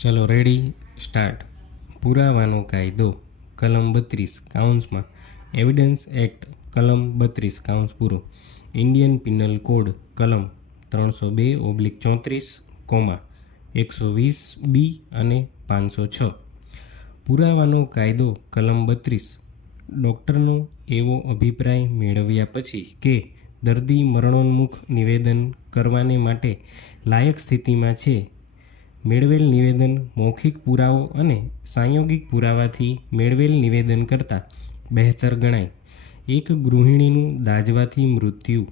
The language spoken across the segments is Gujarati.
ચલો રેડી સ્ટાર્ટ. પુરાવાનો કાયદો કલમ 32 કાઉન્સમાં એવિડન્સ એક્ટ કલમ 32 કાઉન્સ પૂરો. ઇન્ડિયન પિનલ કોડ કલમ 302/34, 120 બી અને 506. પુરાવાનો કાયદો કલમ 32 ડૉક્ટરનો એવો અભિપ્રાય મેળવ્યા પછી કે દર્દી મરણોન્મુખ નિવેદન કરવાને માટે લાયક સ્થિતિમાં છે, મેળવેલ નિવેદન મૌખિક પુરાવો અને સાંયોગિક પુરાવાથી મેળવેલ નિવેદન કરતાં બહેતર ગણાય. એક ગૃહિણીનું દાઝવાથી મૃત્યુ.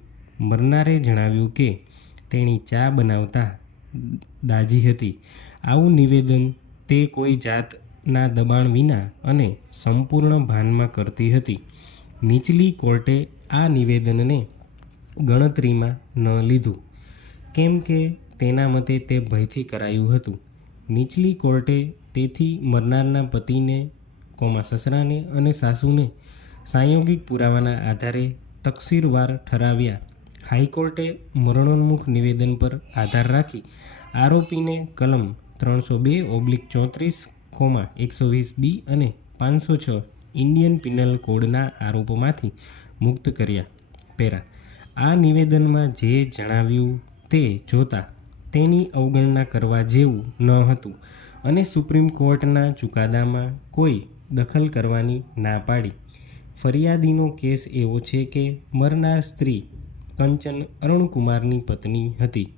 મરનારે જણાવ્યું કે તેણી ચા બનાવતા દાઝી હતી. આવું નિવેદન તે કોઈ જાતના દબાણ વિના અને સંપૂર્ણ ભાનમાં કરતી હતી. નીચલી કોર્ટે આ નિવેદનને ગણતરીમાં ન લીધું, કેમ કે તેના મતે તે ભયથી કરાયું હતું. નીચલી કોર્ટે તેથી મરનારના પતિને, સસરાને અને સાસુને સાંયોગિક પુરાવાના આધારે તકસીરવાર ઠરાવ્યા. હાઈકોર્ટે મરણોન્મુખ નિવેદન પર આધાર રાખી આરોપીને કલમ 302/34, 120 બી અને 506 ઇન્ડિયન પિનલ કોડના આરોપોમાંથી મુક્ત કર્યા. પેરા. આ નિવેદનમાં જે જણાવ્યું તે જોતા તેની અવગણના કરવા જેવું ન હતું અને સુપ્રીમ કોર્ટના ચુકાદામાં કોઈ દખલ કરવાની ના પાડી. ફરિયાદીનો કેસ એવો છે કે મરનાર સ્ત્રી કંચન અરુણકુમારની પત્ની હતી.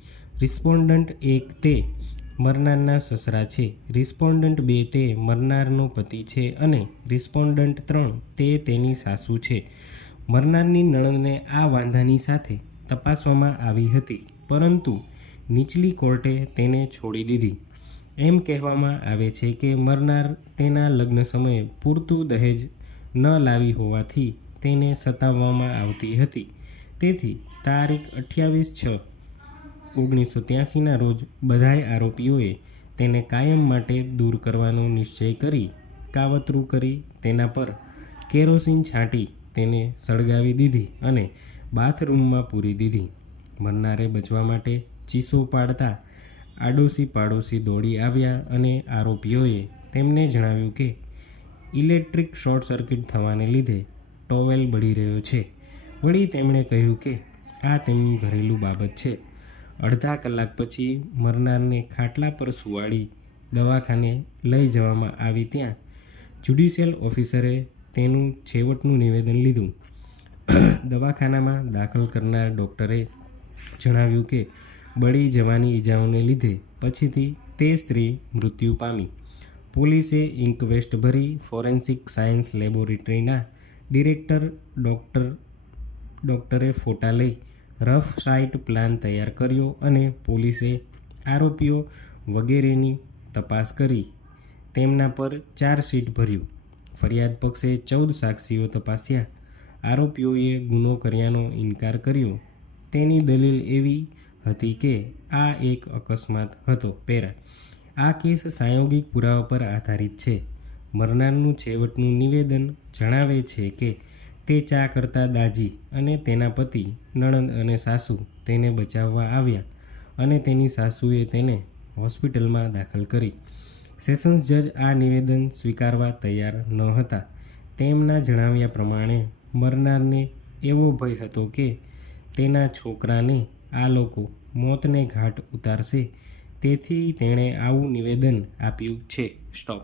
રિસ્પોન્ડન્ટ 1 તે મરનારના સસરા છે. રિસ્પોન્ડન્ટ 2 તે મરનારનો પતિ છે અને રિસ્પોન્ડન્ટ 3 તે તેની સાસુ છે. મરનારની નણંદને આ વાંધાની સાથે તપાસવામાં આવી હતી, પરંતુ નીચલી કોર્ટે તેને છોડી દીધી. એમ કહેવામાં આવે છે કે મરનાર તેના લગ્ન સમયે પૂરતું દહેજ ન લાવી હોવાથી તેને સતાવવામાં આવતી હતી. તેથી તારીખ 28/6/1983ના રોજ બધાય આરોપીઓએ તેને કાયમ માટે દૂર કરવાનો નિશ્ચય કરી કાવતરું કરી તેના પર કેરોસીન છાંટી તેને સળગાવી દીધી અને બાથરૂમમાં પૂરી દીધી. મરનારે બચવા માટે ચીસો પાડતા આડોશી પાડોશી દોડી આવ્યા અને આરોપીઓએ તેમને જણાવ્યું કે ઇલેક્ટ્રિક શોર્ટ સર્કિટ થવાને લીધે ટોવેલ બળી રહ્યો છે. વળી તેમણે કહ્યું કે આ તેમની ઘરેલું બાબત છે. અડધા કલાક પછી મરનારને ખાટલા પર સુવાડી દવાખાને લઈ જવામાં આવી. ત્યાં જ્યુડિશિયલ ઓફિસરે તેનું છેવટનું નિવેદન લીધું. દવાખાનામાં દાખલ કરનાર ડૉક્ટરે જણાવ્યું કે બળી જવાની ઈજાઓને લીધે પછીથી તે સ્ત્રી મૃત્યુ પામી. પોલીસે ઇન્ક્વેસ્ટ ભરી ફોરેન્સિક સાયન્સ લેબોરેટરીના ડિરેક્ટર ડૉક્ટરે ફોટા લઈ રફ સાઇટ પ્લાન તૈયાર કર્યો અને પોલીસે આરોપીઓ વગેરેની તપાસ કરી તેમના પર ચાર્જશીટ ભર્યું. ફરિયાદ પક્ષે 14 સાક્ષીઓ તપાસ્યા. આરોપીઓએ ગુનો કર્યાનો ઇનકાર કર્યો. તેની દલીલ એવી હતી કે આ એક અકસ્માત હતો. પેરા. આ કેસ સાંયોગિક પુરાવા પર આધારિત છે. મરનારનું છેવટનું નિવેદન જણાવે છે કે તે ચા કરતા દાઝી અને તેના પતિ, નણંદ અને સાસુ તેને બચાવવા આવ્યા અને તેની સાસુએ તેને હોસ્પિટલમાં દાખલ કરી. સેશન્સ જજ આ નિવેદન સ્વીકારવા તૈયાર ન હતા. તેમના જણાવ્યા પ્રમાણે મરનારને એવો ભય હતો કે તેના છોકરાને આ લોકો મોતને ઘાટ ઉતારશે, તેથી તેણે આવું નિવેદન આપ્યું છે. સ્ટોપ.